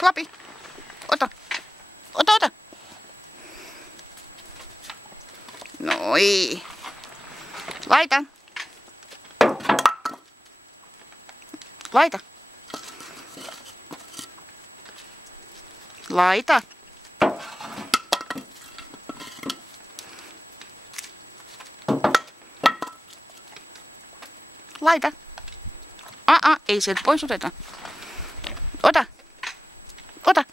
Klapi. Ota. Ota. Noi. Laita. Laita. Laita. Laita. Ei sieltä pois oteta. Ota. Ota.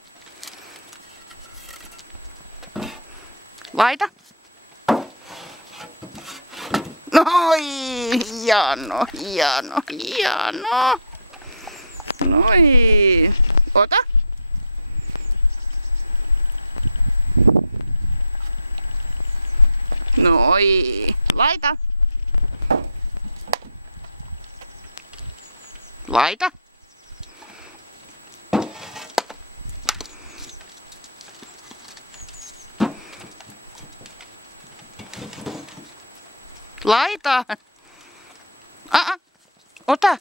Laita. Noi, hieno. Noi. Ota. Noi. Laita. Laita. Laita. Ota.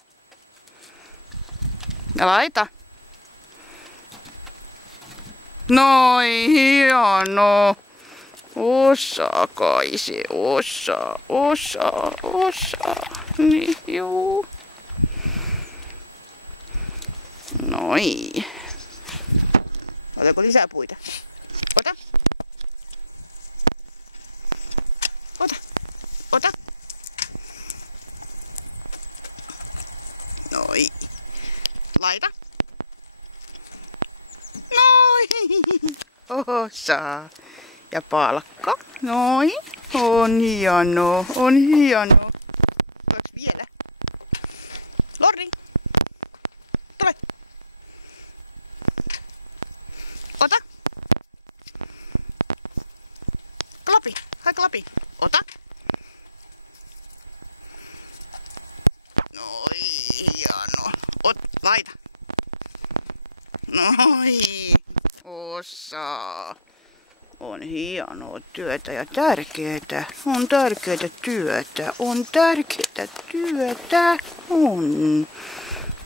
Ja laita. Noi, hieno. Osaa kai se, osaa. Niin, juu. Noi. Otako lisää puita? Ota. Ota. Noi. Laita. Noi. Osaa. Ja palkka. Noi. On hieno. Otas vielä. Lorri. Tule. Ota. Klapi. Hai klapi. Ota. Noi, hieno. Laita. Noi. Osaa. On hienoa työtä ja tärkeetä. On tärkeetä työtä. On.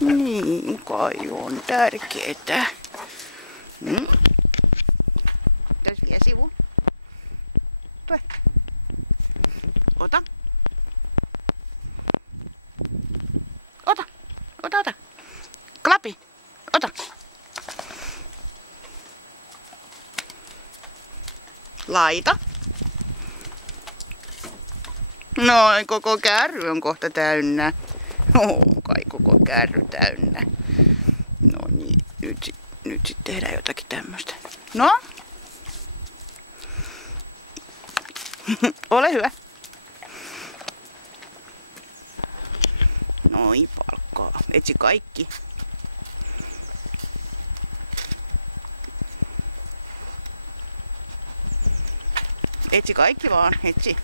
Niin kai on tärkeetä. Tässä vielä sivu. Tule. Ota. Ota. Klapi. Ota. Laita. Noi, koko kärry on kohta täynnä. Kai koko kärry täynnä. No niin, nyt sit tehdään jotakin tämmöstä. No? Ole hyvä. Noi, palkkaa. Etsi kaikki. Etsi kaikki vaan, etsi.